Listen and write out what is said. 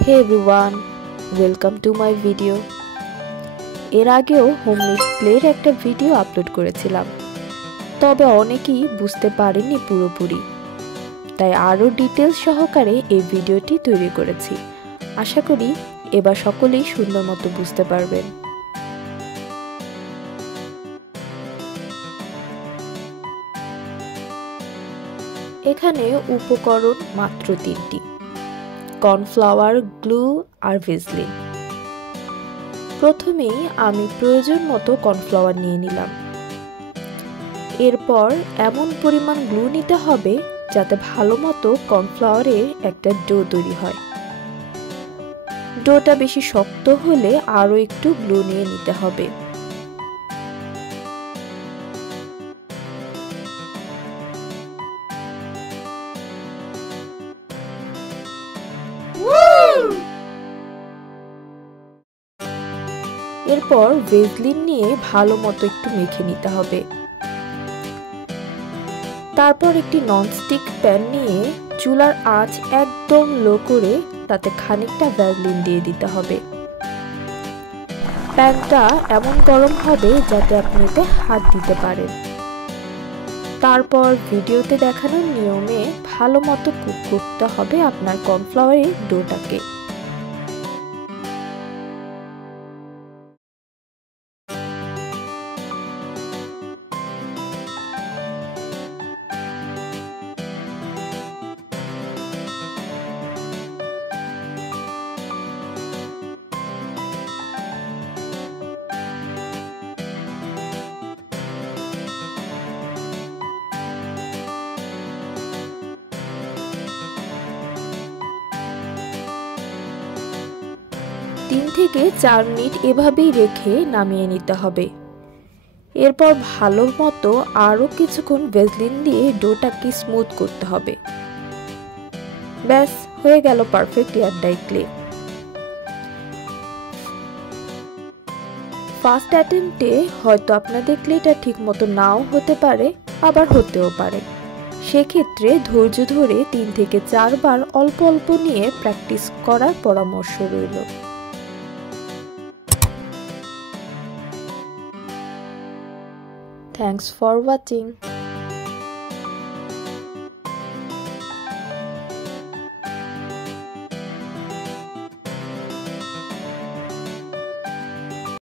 Hey everyone, welcome to my video. এর আগেও homemade ক্লের একটা ভিডিও আপলোড করেছিলাম, তবে অনেকেই বুঝতে পারেননি পুরোপুরি, তাই আরও ডিটেলস সহকারে এই ভিডিওটি তৈরি করেছি। আশা করি এবার সকলেই সুন্দর মতো বুঝতে পারবেন। এখানে উপকরণ মাত্র 3টি: কর্নফ্লাওয়ার, গ্লু আর ভেসলিন। প্রথমেই আমি প্রয়োজন মতো কর্নফ্লাওয়ার নিয়ে নিলাম। এরপর এমন পরিমাণ গ্লু নিতে হবে যাতে ভালো মতো কর্নফ্লাওয়ারের একটা ডো তৈরি হয়। ডোটা বেশি শক্ত হলে আরও একটু গ্লু নিয়ে নিতে হবে। এরপর ভেসলিন নিয়ে ভালো মতো একটু মেখে নিতে হবে। তারপর একটি ননস্টিক প্যান নিয়ে চুলার আঁচ একদম লো করে তাতে খানিকটা ভেসলিন দিয়ে দিতে হবে। প্যানটা এমন গরম হবে যাতে আপনি এতে হাত দিতে পারেন। তারপর ভিডিওতে দেখানো নিয়মে ভালো মতো কুক করতে হবে আপনার কর্নফ্লাওয়ারের ডোটাকে। তিন থেকে 4 মিনিট এভাবেই রেখে নামিয়ে নিতে হবে। এরপর ভালো মতো আরও কিছুক্ষণ ভেসলিন দিয়ে ডোটাকে স্মুথ করতে হবে। ব্যাস, হয়ে গেল পারফেক্ট এয়ারটাইট ক্লে। ফার্স্ট অ্যাটেম্পটে হয়তো আপনাদের ক্লেটা ঠিক মতো নাও হতে পারে, আবার হতেও পারে। সেক্ষেত্রে ধৈর্য ধরে 3 থেকে 4 বার অল্প অল্প নিয়ে প্র্যাকটিস করার পরামর্শ রইল। Thanks for watching.